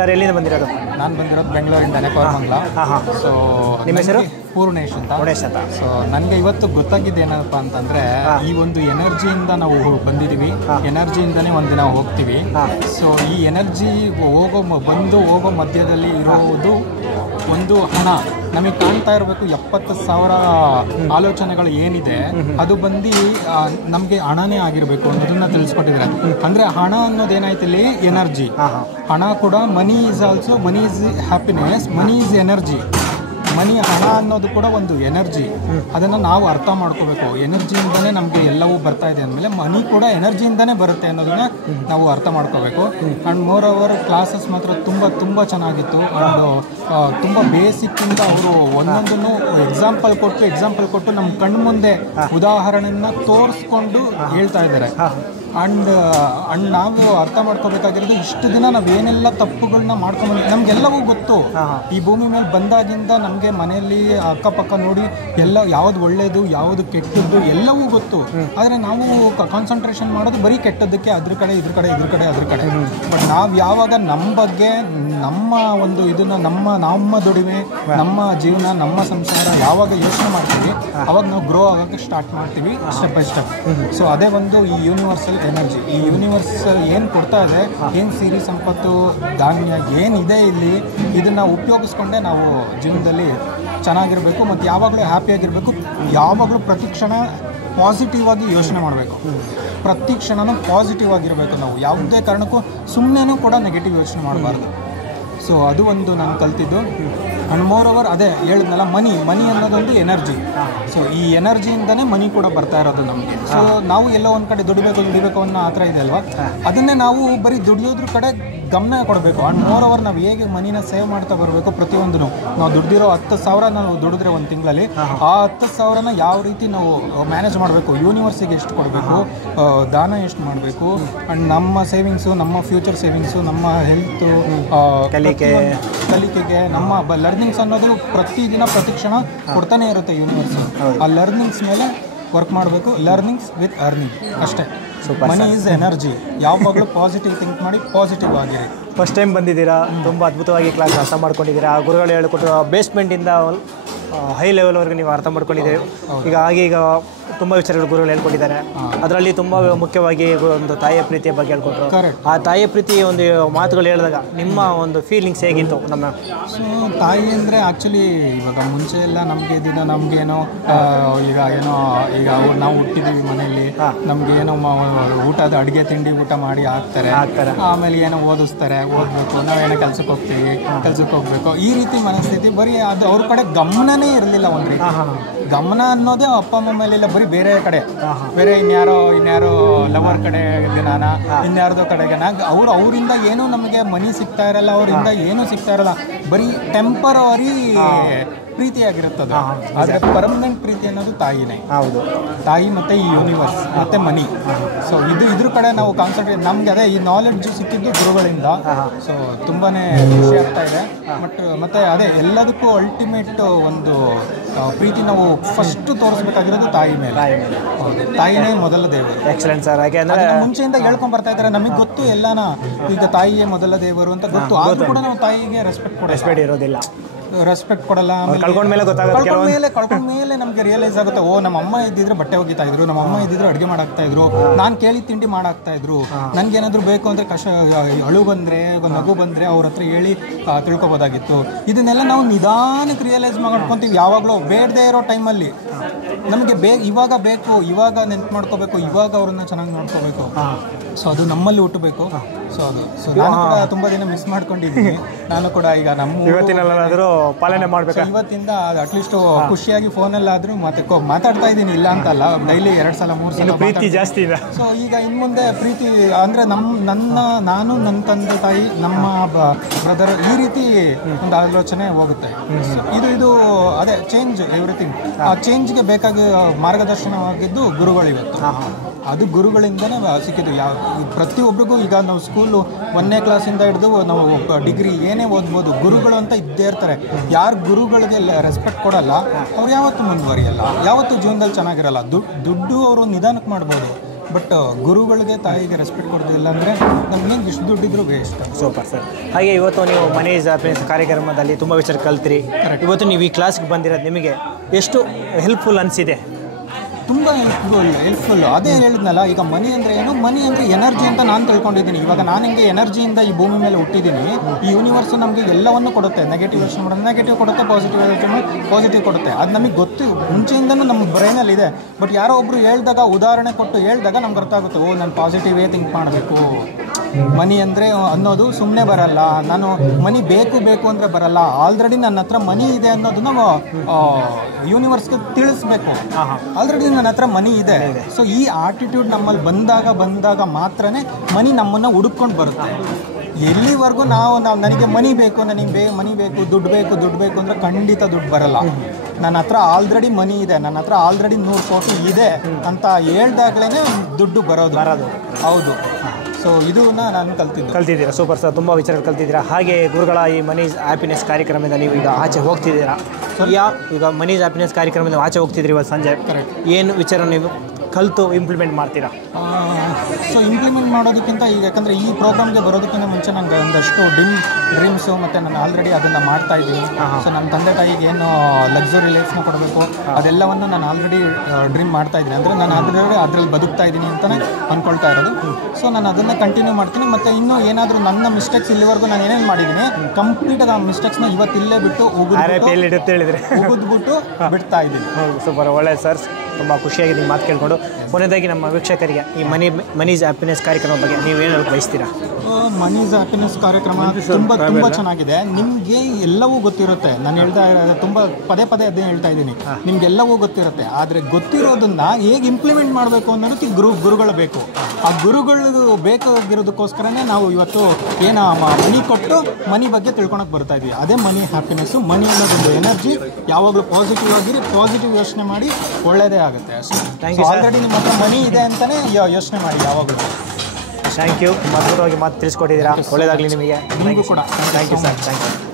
Sir ಎಲ್ಲಿಂದ ಬಂದಿರೋದು? ನಾನು ಬಂದಿರೋದು ಬೆಂಗಳೂರಿಂದಾನೆ, ಕೋರಮಂಗಲ. ಸೊ ನಿಮ್ಮ ಹೆಸರು? ಪೂರ್ಣೇಶ್ ಅಂತ. ಪೂರ್ಣೇಶ್ ಅಂತ. ಸೊ ನನಗೆ ಇವತ್ತು ಗೊತ್ತಾಗಿದ್ದು ಏನಪ್ಪ ಅಂತಂದರೆ, ಈ ಒಂದು ಎನರ್ಜಿಯಿಂದ ನಾವು ಬಂದಿದ್ದೀವಿ, ಎನರ್ಜಿಯಿಂದನೇ ಒಂದಿನ ಹೋಗ್ತೀವಿ. ಸೊ ಈ ಎನರ್ಜಿ ಹೋಗೋ ಮಧ್ಯದಲ್ಲಿ ಇರೋದು ಒಂದು ಹಣ. ನಮಗೆ ಕಾಣ್ತಾ ಇರಬೇಕು 70,000 ಆಲೋಚನೆಗಳು ಏನಿದೆ ಅದು ಬಂದು ನಮಗೆ ಹಣನೇ ಆಗಿರಬೇಕು ಅನ್ನೋದನ್ನ ತಿಳಿಸ್ಕೊಟ್ಟಿದ್ದಾರೆ. ಅಂದರೆ ಹಣ ಅನ್ನೋದೇನಾಯ್ತು ಇಲ್ಲಿ ಎನರ್ಜಿ. ಹಣ ಕೂಡ money is also, money is happiness, money is energy. Money, ಹಣ ಅನ್ನೋದು ಕೂಡ ಒಂದು ಎನರ್ಜಿ. ಅದನ್ನು ನಾವು ಅರ್ಥ ಮಾಡ್ಕೋಬೇಕು. ಎನರ್ಜಿಯಿಂದನೇ ನಮಗೆ ಎಲ್ಲವೂ ಬರ್ತಾ ಇದೆ ಅಂದಮೇಲೆ ಮನಿ ಕೂಡ ಎನರ್ಜಿಯಿಂದನೇ ಬರುತ್ತೆ ಅನ್ನೋದನ್ನ ನಾವು ಅರ್ಥ ಮಾಡ್ಕೋಬೇಕು. ಆ್ಯಂಡ್ ಮೋರ್ ಓವರ್ ಕ್ಲಾಸಸ್ ಮಾತ್ರ ತುಂಬ ಚೆನ್ನಾಗಿತ್ತು. ಆ್ಯಂಡ್ ತುಂಬ ಬೇಸಿಕ್ಕಿಂದ ಅವರು ಒಂದೊಂದನ್ನು ಎಕ್ಸಾಂಪಲ್ ಕೊಟ್ಟು ನಮ್ಮ ಕಣ್ಣು ಮುಂದೆ ಉದಾಹರಣೆಯನ್ನು ತೋರಿಸ್ಕೊಂಡು ಹೇಳ್ತಾ ಇದ್ದಾರೆ. ಆ್ಯಂಡ್ ನಾವು ಅರ್ಥ ಮಾಡ್ಕೋಬೇಕಾಗಿರೋದು, ಇಷ್ಟು ದಿನ ನಾವೇನೆಲ್ಲ ತಪ್ಪುಗಳನ್ನ ಮಾಡ್ಕೊಂಡ್ಬಂದು ನಮಗೆಲ್ಲವೂ ಗೊತ್ತು. ಈ ಭೂಮಿ ಮೇಲೆ ಬಂದಾಗಿಂದ ನಮಗೆ ಮನೆಯಲ್ಲಿ ಅಕ್ಕಪಕ್ಕ ನೋಡಿ ಎಲ್ಲ ಯಾವುದು ಒಳ್ಳೆಯದು ಯಾವುದು ಕೆಟ್ಟದ್ದು ಎಲ್ಲವೂ ಗೊತ್ತು. ಆದರೆ ನಾವು ಕಾನ್ಸಂಟ್ರೇಷನ್ ಮಾಡೋದು ಬರೀ ಕೆಟ್ಟದ್ದಕ್ಕೆ, ಅದ್ರ ಕಡೆ ಇದ್ರ ಕಡೆ. ಬಟ್ ನಾವು ಯಾವಾಗ ನಮ್ಮ ಬಗ್ಗೆ, ನಮ್ಮ ಒಂದು ಇದನ್ನು, ನಮ್ಮ ದುಡಿಮೆ, ನಮ್ಮ ಜೀವನ, ನಮ್ಮ ಸಂಸಾರ ಯಾವಾಗ ಯೋಚನೆ ಮಾಡ್ತೀವಿ ಅವಾಗ ನಾವು ಗ್ರೋ ಆಗೋಕ್ಕೆ ಸ್ಟಾರ್ಟ್ ಮಾಡ್ತೀವಿ ಸ್ಟೆಪ್ ಬೈ ಸ್ಟೆಪ್. ಸೊ ಅದೇ ಒಂದು ಈ ಯೂನಿವರ್ಸಲ್ ಎನರ್ಜಿ. ಈ ಯೂನಿವರ್ಸ್ ಏನು ಕೊಡ್ತಾ ಇದೆ, ಏನು ಸಿರಿ ಸಂಪತ್ತು ಧಾನ್ಯ ಏನಿದೆ ಇಲ್ಲಿ, ಇದನ್ನು ಉಪಯೋಗಿಸ್ಕೊಂಡೇ ನಾವು ಜೀವನದಲ್ಲಿ ಚೆನ್ನಾಗಿರಬೇಕು ಮತ್ತು ಯಾವಾಗಲೂ ಹ್ಯಾಪಿಯಾಗಿರಬೇಕು. ಯಾವಾಗಲೂ ಪ್ರತಿ ಕ್ಷಣ ಪಾಸಿಟಿವ್ ಆಗಿ ಯೋಚನೆ ಮಾಡಬೇಕು. ಪ್ರತಿ ಕ್ಷಣನೂ ಪಾಸಿಟಿವ್ ಆಗಿರಬೇಕು. ನಾವು ಯಾವುದೇ ಕಾರಣಕ್ಕೂ ಸುಮ್ಮನೆನೂ ಕೂಡ ನೆಗೆಟಿವ್ ಯೋಚನೆ ಮಾಡಬಾರ್ದು. ಸೊ ಅದು ಒಂದು ನಾನು ಕಲ್ತಿದ್ದು. ಆ್ಯಂಡ್ ಮೋರ್ ಓವರ್ ಅದೇ ಹೇಳಿದ್ನಲ್ಲ, ಮನಿ ಅನ್ನೋದೊಂದು ಎನರ್ಜಿ. ಸೊ ಈ ಎನರ್ಜಿಯಿಂದನೇ ಮನಿ ಕೂಡ ಬರ್ತಾ ಇರೋದು ನಮಗೆ. ಸೊ ನಾವು ಎಲ್ಲೋ ಒಂದು ಕಡೆ ದುಡಿಬೇಕು ಅನ್ನೋ ಆ ಥರ ಇದೆ ಅಲ್ವಾ, ಅದನ್ನೇ ನಾವು ಬರೀ ದುಡಿಯೋದ್ರ ಕಡೆ ಗಮನ ಕೊಡಬೇಕು. ಆ್ಯಂಡ್ ಮೋರ್ ಓವರ್ ನಾವು ಹೇಗೆ ಮನಿನ ಸೇವ್ ಮಾಡ್ತಾ ಬರಬೇಕು. ಪ್ರತಿಯೊಂದೂ ನಾವು ದುಡ್ದಿರೋ 10,000 ನಾವು ದುಡಿದ್ರೆ ಒಂದು ತಿಂಗಳಲ್ಲಿ, ಆ 10,000ನ ಯಾವ ರೀತಿ ನಾವು ಮ್ಯಾನೇಜ್ ಮಾಡಬೇಕು, ಯೂನಿವರ್ಸಿಗೆ ಎಷ್ಟು ಕೊಡಬೇಕು, ದಾನ ಎಷ್ಟು ಮಾಡಬೇಕು, ಆ್ಯಂಡ್ ನಮ್ಮ ಸೇವಿಂಗ್ಸು, ನಮ್ಮ ಫ್ಯೂಚರ್ ಸೇವಿಂಗ್ಸು, ನಮ್ಮ ಹೆಲ್ತು, ಕಲಿಕೆಗೆ ನಮ್ಮ ಲರ್ನಿಂಗ್ಸ್ ಅನ್ನೋದು ಪ್ರತಿದಿನ ಪ್ರತಿ ಕ್ಷಣ ಕೊಡ್ತಾನೆ ಇರುತ್ತೆ ಯೂನಿವರ್ಸ್. ಆ ಲರ್ನಿಂಗ್ಸ್ ಮೇಲೆ ವರ್ಕ್ ಮಾಡಬೇಕು. ಲರ್ನಿಂಗ್ಸ್ ವಿತ್ ಅರ್ನಿಂಗ್ ಅಷ್ಟೇ. ಮನಿ ಈಸ್ ಎನರ್ಜಿ. ಯಾವಾಗಲೂ ಪಾಸಿಟಿವ್ ಥಿಂಕ್ ಮಾಡಿ ಪಾಸಿಟಿವ್ ಆಗಿರಿ. ಫಸ್ಟ್ ಟೈಮ್ ಬಂದಿದ್ದೀರಾ, ತುಂಬ ಅದ್ಭುತವಾಗಿ ಕ್ಲಾಸ್ ಅರ್ಥ ಮಾಡ್ಕೊಂಡಿದ್ದೀರಾ. ಗುರುಗಳು ಹೇಳಿಕೊಟ್ಟು ಬೇಸ್ಮೆಂಟಿಂದ ಹೈ ಲೆವೆಲ್ವರೆಗೂ ನೀವು ಅರ್ಥ ಮಾಡ್ಕೊಂಡಿದ್ದೀರಿ. ಈಗ ತುಂಬ ವಿಚಾರಗಳು ಗುರುಗಳು ಹೇಳ್ಕೊಟ್ಟಿದ್ದಾರೆ. ಅದರಲ್ಲಿ ತುಂಬ ಮುಖ್ಯವಾಗಿ ಒಂದು ತಾಯಿಯ ಪ್ರೀತಿಯ ಬಗ್ಗೆ ಹೇಳ್ಕೊಟ್ರು. ಆ ತಾಯಿಯ ಪ್ರೀತಿ ಒಂದು ಮಾತುಗಳು ಹೇಳಿದಾಗ ನಿಮ್ಮ ಒಂದು ಫೀಲಿಂಗ್ಸ್ ಹೇಗಿತ್ತು? ನಮ್ಮ ತಾಯಿ ಅಂದರೆ ಆ್ಯಕ್ಚುಲಿ ಇವಾಗ ಮುಂಚೆ ಎಲ್ಲ ನಮಗೇನೋ ಈಗ ನಾವು ಹುಟ್ಟಿದ್ದೀವಿ ಮನೆಯಲ್ಲಿ, ನಮಗೇನೋ ಊಟದ ಅಡುಗೆ ತಿಂಡಿ ಊಟ ಮಾಡಿ ಹಾಕ್ತಾರೆ. ಆಮೇಲೆ ಏನೋ ಓದಿಸ್ತಾರೆ, ಓದಬೇಕು, ನಾವೇನೋ ಕೆಲ್ಸಕ್ಕೆ ಹೋಗಬೇಕು, ಈ ರೀತಿ ಮನಸ್ಥಿತಿ. ಬರೀ ಅದು ಅವ್ರ ಕಡೆ ಗಮನನೇ ಇರಲಿಲ್ಲ. ಒಂದು ರೀತಿ ಗಮನ ಅನ್ನೋದೇ ಅಪ್ಪ ಅಮ್ಮ ಮೇಲಿಲ್ಲ, ಬರೀ ಬೇರೆ ಕಡೆ, ಬೇರೆ ಇನ್ಯಾರೋ ಲವರ್ ಕಡೆ ಜ್ಞಾನ, ಇನ್ಯಾರ್ದೋ ಕಡೆಗೆ ಅವರಿಂದ ಏನೂ ನಮಗೆ ಮನಿ ಸಿಗ್ತಾ ಇರಲ್ಲ, ಅವರಿಂದ ಏನೂ ಸಿಗ್ತಾ ಇರಲ್ಲ. ಬರೀ ಟೆಂಪರರಿ ಪ್ರೀತಿಯಾಗಿರುತ್ತದೆ. ಆದರೆ ಪರ್ಮನೆಂಟ್ ಪ್ರೀತಿ ಅನ್ನೋದು ತಾಯಿನೇ. ಹೌದು, ತಾಯಿ ಮತ್ತು ಈ ಯೂನಿವರ್ಸ್ ಮತ್ತು ಮನಿ. ಸೊ ಇದ್ರ ಕಡೆ ನಾವು ಕಾನ್ಸಂಟ್ರೇಟ್. ನಮಗೆ ಅದೇ ಈ ನಾಲೆಡ್ಜ್ ಸಿಕ್ಕಿದ್ದು ಗುರುಗಳಿಂದ. ಸೊ ತುಂಬಾ ಖುಷಿ ಆಗ್ತಾ ಇದೆ. ಮತ್ತು ಅದೇ ಎಲ್ಲದಕ್ಕೂ ಅಲ್ಟಿಮೇಟ್ ಒಂದು ಪ್ರೀತಿ ನಾವು ಫಸ್ಟ್ ತೋರಿಸ್ಬೇಕಾಗಿರೋದು ತಾಯಿ ಮೇಲೆ. ತಾಯಿನೇ ಮೊದಲ ದೇವರು. Excellent sir. ಹಾಗೆ ಅಂದರೆ ಮುಂಚೆಯಿಂದ ಹೇಳ್ಕೊಂಡ್ ಬರ್ತಾ ಇದ್ದಾರೆ, ನಮಗೆ ಗೊತ್ತು ಎಲ್ಲಾನ, ಈಗ ತಾಯಿಯೇ ಮೊದಲ ದೇವರು ಅಂತ ಗೊತ್ತು. ಆದ್ರೂ ಕೂಡ ನಾವು ತಾಯಿಗೆ ರೆಸ್ಪೆಕ್ಟ್ ಇರೋದಿಲ್ಲ, ರೆಸ್ಪೆಕ್ಟ್ ಕೊಡಲ್ಲ. ಕಳ್ಕೊಂಡ ಮೇಲೆ ನಮಗೆ ರಿಯಲೈಸ್ ಆಗುತ್ತೆ, ಓ ನಮ್ಮ ಅಮ್ಮ ಇದ್ದಿದ್ರೆ ಬಟ್ಟೆ ಒಗಿತಾ ಇದ್ರು, ನಮ್ಮ ಅಮ್ಮ ಇದ್ದಿದ್ರೆ ಅಡುಗೆ ಮಾಡಾಕ್ತಾ ಇದ್ರು, ನಾನು ಕೇಳಿ ತಿಂಡಿ ಮಾಡಾಕ್ತಾ ಇದ್ರು. ನನ್ಗೇನಾದ್ರು ಬೇಕು ಅಂದರೆ ಅಳು ಬಂದರೆ, ನಗು ಬಂದರೆ ಅವ್ರ ಹತ್ರ ಹೇಳಿ ತಿಳ್ಕೊಬೋದಾಗಿತ್ತು. ಇದನ್ನೆಲ್ಲ ನಾವು ನಿಧಾನಕ್ಕೆ ರಿಯಲೈಸ್ ಮಾಡ್ಕೊತೀವಿ. ಯಾವಾಗಲೂ ಬೇಡದೇ ಇರೋ ಟೈಮಲ್ಲಿ ನಮಗೆ ಇವಾಗ ಬೇಕು, ಇವಾಗ ನೆನ್ಪು ಮಾಡ್ಕೋಬೇಕು, ಇವಾಗ ಅವ್ರನ್ನ ಚೆನ್ನಾಗಿ ನೋಡ್ಕೋಬೇಕು. ಸೊ ಅದು ನಮ್ಮಲ್ಲಿ ಹುಟ್ಟಬೇಕು. ಸೊ ನಾನು ಕೂಡ ತುಂಬ ದಿನ ಮಿಸ್ ಮಾಡ್ಕೊಂಡಿದ್ದೀನಿ. ನಾನು ಕೂಡ ಈಗ ಇವತ್ತಿನಲ್ಲಾದರೂ ಪಾಲನೆ ಮಾಡಬೇಕು. ಇವತ್ತಿಂದ ಅಟ್ಲೀಸ್ಟ್ ಖುಷಿಯಾಗಿ ಫೋನಲ್ಲಾದರೂ ಮಾತಾಡ್ತಾ ಇದ್ದೀನಿ, ಇಲ್ಲ ಅಂತಲ್ಲ. ಡೈಲಿ 2 ಸಲ 3 ಸಲ ಪ್ರೀತಿ ಜಾಸ್ತಿ ಇದೆ. ಸೊ ಈಗ ಇನ್ಮುಂದೆ ಪ್ರೀತಿ ಅಂದರೆ ನಾನು ನನ್ನ ತಂದೆ ತಾಯಿ, ನಮ್ಮ ಬ್ರದರ್, ಈ ರೀತಿ ಒಂದು ಆಲೋಚನೆ ಹೋಗುತ್ತೆ. ಇದು ಅದೇ ಚೇಂಜ್ ಎವ್ರಿಥಿಂಗ್. ಆ ಚೇಂಜ್ಗೆ ಬೇಕಾಗಿ ಮಾರ್ಗದರ್ಶನವಾಗಿದ್ದು ಗುರುಗಳು ಇವತ್ತು. ಅದು ಗುರುಗಳಿಂದನೇ ಸಿಕ್ಕಿದ್ದು. ಪ್ರತಿಯೊಬ್ಬರಿಗೂ ಈಗ ನಾವು ಸ್ಕೂಲು 1ನೇ ಕ್ಲಾಸಿಂದ ಹಿಡಿದು ನಾವು ಡಿಗ್ರಿ ಏನೇ ಓದ್ಬೋದು, ಗುರುಗಳು ಅಂತ ಇದ್ದೇ ಇರ್ತಾರೆ. ಯಾರು ಗುರುಗಳಿಗೆ ರೆಸ್ಪೆಕ್ಟ್ ಕೊಡಲ್ಲ ಅವ್ರು ಯಾವತ್ತೂ ಮುಂದುವರಿಯಲ್ಲ, ಯಾವತ್ತೂ ಜೀವನದಲ್ಲಿ ಚೆನ್ನಾಗಿರಲ್ಲ. ದುಡ್ಡು ಅವರು ನಿಧಾನಕ್ಕೆ ಮಾಡ್ಬೋದು, ಬಟ್ ಗುರುಗಳಿಗೆ ತಾಯಿಗೆ ರೆಸ್ಪೆಕ್ಟ್ ಕೊಡೋದಿಲ್ಲ ಅಂದರೆ ನಮ್ಗೇನು ಇಷ್ಟು ದುಡ್ಡಿದ್ರು ವೇಸ್ಟ್. Super sir. ಹಾಗೆ ಇವತ್ತು ನೀವು ಮನಿ ಈಸ್ ಹ್ಯಾಪಿನೆಸ್ ಕಾರ್ಯಕ್ರಮದಲ್ಲಿ ತುಂಬ ವಿಚಾರ ಕಲ್ತಿರಿ. ಇವತ್ತು ನೀವು ಈ ಕ್ಲಾಸ್ಗೆ ಬಂದಿರೋದು ನಿಮಗೆ ಎಷ್ಟು ಹೆಲ್ಪ್ಫುಲ್ ಅನಿಸಿದೆ? ತುಂಬ ಹೆಲ್ಪ್ಫುಲ್. ಅದೇ ಹೇಳಿದ್ನಲ್ಲ, ಈಗ ಮನಿ ಅಂದರೆ ಏನು, ಮನಿ ಅಂದರೆ ಎನರ್ಜಿ ಅಂತ ನಾನು ತಿಳ್ಕೊಂಡಿದ್ದೀನಿ. ಇವಾಗ ನಾನು ಹಿಂಗೆ ಎನರ್ಜಿಯಿಂದ ಈ ಭೂಮಿ ಮೇಲೆ ಹುಟ್ಟಿದ್ದೀನಿ. ಈ ಯೂನಿವರ್ಸು ನಮಗೆ ಎಲ್ಲವನ್ನು ಕೊಡುತ್ತೆ. ನೆಗೆಟಿವ್ ಯೋಚನೆ ಮಾಡೋದು ನೆಗೆಟಿವ್ ಕೊಡುತ್ತೆ, ಪಾಸಿಟಿವ್ ಯೋಚನೆ ಪಾಸಿಟಿವ್ ಕೊಡುತ್ತೆ. ಅದು ನಮಗೆ ಗೊತ್ತು, ಮುಂಚೆಯಿಂದನೂ ನಮ್ಮ ಬ್ರೈನಲ್ಲಿ ಇದೆ. ಬಟ್ ಯಾರೋ ಒಬ್ಬರು ಹೇಳ್ದಾಗ, ಉದಾಹರಣೆ ಕೊಟ್ಟು ಹೇಳಿದಾಗ ನಮ್ಗೆ ಅರ್ಥ ಆಗುತ್ತೆ, ಓ ನಾನು ಪಾಸಿಟಿವೇ ಥಿಂಕ್ ಮಾಡಬೇಕು. ಮನಿ ಅಂದರೆ ಅನ್ನೋದು ಸುಮ್ಮನೆ ಬರಲ್ಲ, ನಾನು ಮನಿ ಬೇಕು ಅಂದರೆ ಬರಲ್ಲ. ಆಲ್ರೆಡಿ ನನ್ನ ಹತ್ರ ಮನಿ ಇದೆ ಅನ್ನೋದನ್ನ ಯೂನಿವರ್ಸ್ಗೆ ತಿಳಿಸ್ಬೇಕು. ಆಲ್ರೆಡಿ ನನ್ನ ಹತ್ರ ಮನಿ ಇದೆ. ಸೊ ಈ ಆಟಿಟ್ಯೂಡ್ ನಮ್ಮಲ್ಲಿ ಬಂದಾಗ ಮಾತ್ರನೇ ಮನಿ ನಮ್ಮನ್ನು ಹುಡುಕೊಂಡು ಬರುತ್ತೆ. ಎಲ್ಲಿವರೆಗೂ ನಾವು ನನಗೆ ಮನಿ ಬೇಕು, ಮನಿ ಬೇಕು, ದುಡ್ಡು ಬೇಕು ಅಂದರೆ ಖಂಡಿತ ದುಡ್ಡು ಬರಲ್ಲ. ನನ್ನ ಹತ್ರ ಆಲ್ರೆಡಿ ಮನಿ ಇದೆ, ನನ್ನ ಹತ್ರ ಆಲ್ರೆಡಿ 100 ಕೋಟಿ ಇದೆ ಅಂತ ಹೇಳ್ದಾಗ್ಲೇ ದುಡ್ಡು ಬರೋದು. ಹೌದು. ಸೊ ಇದನ್ನ ನಾನು ಕಲ್ತಿದ್ದೀರಾ. ಸೂಪರ್ ಸರ್, ತುಂಬ ವಿಚಾರ ಕಲ್ತಿದ್ದೀರಾ. ಹಾಗೆ ಗುರುಗಳ ಈ ಮನಿ ಈಸ್ ಹ್ಯಾಪಿನೆಸ್ ಕಾರ್ಯಕ್ರಮದಿಂದ ನೀವು ಈಗ ಆಚೆ ಹೋಗ್ತಿದ್ದೀರಾ. ಈಗ ಮನಿ ಈಸ್ ಹ್ಯಾಪಿನೆಸ್ ಕಾರ್ಯಕ್ರಮದಿಂದ ಆಚೆ ಹೋಗ್ತಿದ್ದೀರಿ ಇವತ್ತು ಸಂಜೆ. ಏನು ವಿಚಾರ ನೀವು ಕಲಿತು ಇಂಪ್ಲಿಮೆಂಟ್ ಮಾಡ್ತೀರಾ? ಸೊ ಇಂಪ್ಲಿಮೆಂಟ್ ಮಾಡೋದಕ್ಕಿಂತ ಈಗ, ಯಾಕಂದರೆ ಈ ಪ್ರೋಗ್ರಾಮ್ಗೆ ಬರೋದಕ್ಕಿಂತ ಮುಂಚೆ ನನಗೆ ಒಂದಷ್ಟು ಡ್ರೀಮ್ಸು ಮತ್ತು ನಾನು ಆಲ್ರೆಡಿ ಅದನ್ನು ಮಾಡ್ತಾ ಇದ್ದೀನಿ. ಸೊ ನಮ್ಮ ತಂದೆ ತಾಯಿಗೆ ಏನು ಲಕ್ಸುರಿ ಲೈಫ್ನ ಕೊಡಬೇಕು ಅದೆಲ್ಲವನ್ನು ನಾನು ಆಲ್ರೆಡಿ ಡ್ರೀಮ್ ಮಾಡ್ತಾ ಇದ್ದೀನಿ. ಅಂದರೆ ನಾನು ಆಲ್ರೆಡಿ ಅದರಲ್ಲಿ ಬದುಕ್ತಾ ಇದ್ದೀನಿ ಅಂತಲೇ ಅಂದ್ಕೊಳ್ತಾ ಇರೋದು. ಸೊ ನಾನು ಅದನ್ನು ಕಂಟಿನ್ಯೂ ಮಾಡ್ತೀನಿ. ಮತ್ತು ಇನ್ನೂ ಏನಾದರೂ ನನ್ನ ಮಿಸ್ಟೇಕ್ಸ್ ಇಲ್ಲಿವರೆಗೂ ನಾನು ಏನೇನು ಮಾಡಿದ್ದೀನಿ ಕಂಪ್ಲೀಟಾಗಿ ಆ ಮಿಸ್ಟೇಕ್ಸ್ನ ಇವತ್ತಿಲ್ಲೇ ಬಿಟ್ಟು ಉಗಿದ್ಬಿಟ್ಟು ಬಿಡ್ತಾ ಇದ್ದೀನಿ. ಸೂಪರ್, ಒಳ್ಳೆಯದು ಸರ್. ತುಂಬ ಖುಷಿಯಾಗಿ ನೀವು ಮಾತು ಕೇಳಿಕೊಂಡು. ಕೊನೆಯದಾಗಿ ನಮ್ಮ ವೀಕ್ಷಕರಿಗೆ ಈ ಮನಿ ಈಸ್ ಹ್ಯಾಪಿನೆಸ್ ಕಾರ್ಯಕ್ರಮ ಬಗ್ಗೆ ನೀವು ಏನು ಹೇಳಕ್ಕೆ ಬಯಸ್ತೀರಾ? ಮನಿ ಈಸ್ ಹ್ಯಾಪಿನೆಸ್ ಕಾರ್ಯಕ್ರಮ ತುಂಬ ಚೆನ್ನಾಗಿದೆ. ನಿಮಗೆ ಎಲ್ಲವೂ ಗೊತ್ತಿರುತ್ತೆ. ನಾನು ಪದೇ ಅದೇ ಹೇಳ್ತಾ ಇದ್ದೀನಿ, ನಿಮ್ಗೆಲ್ಲವೂ ಗೊತ್ತಿರುತ್ತೆ. ಆದರೆ ಗೊತ್ತಿರೋದನ್ನ ಹೇಗೆ ಇಂಪ್ಲಿಮೆಂಟ್ ಮಾಡಬೇಕು ಅನ್ನೋದಕ್ಕೆ ಗುರುಗಳು ಬೇಕು. ಆ ಗುರುಗಳು ಬೇಕಾಗಿರೋದಕ್ಕೋಸ್ಕರನೇ ನಾವು ಇವತ್ತು ಏನು ಮನಿ ಕೊಟ್ಟು ಮನಿ ಬಗ್ಗೆ ತಿಳ್ಕೊಳಕ್ಕೆ ಬರ್ತಾ ಇದ್ವಿ. ಅದೇ ಮನಿ ಹ್ಯಾಪಿನೆಸ್ಸು. ಮನಿ ಅನ್ನೋದೊಂದು ಎನರ್ಜಿ. ಯಾವಾಗಲೂ ಪಾಸಿಟಿವ್ ಆಗಿರಿ, ಪಾಸಿಟಿವ್ ಯೋಚನೆ ಮಾಡಿ, ಒಳ್ಳೆಯದೇ ಆಗುತ್ತೆ ಅಷ್ಟೇ. ಆಲ್ರೆಡಿ ನಿಮ್ಮ ಹತ್ರ ಮನಿ ಇದೆ ಅಂತಲೇ ಯೋಚನೆ ಮಾಡಿ ಯಾವಾಗಲೂ. Thank you. ಅದ್ಭುತವಾಗಿ ಮಾತು ತಿಳಿಸ್ಕೊಟ್ಟಿದ್ದೀರಾ. ಒಳ್ಳೆಯದಾಗಲಿ ನಿಮಗೆ. ನಿಮಗೂ ಕೂಡ thank you sir. Thank you.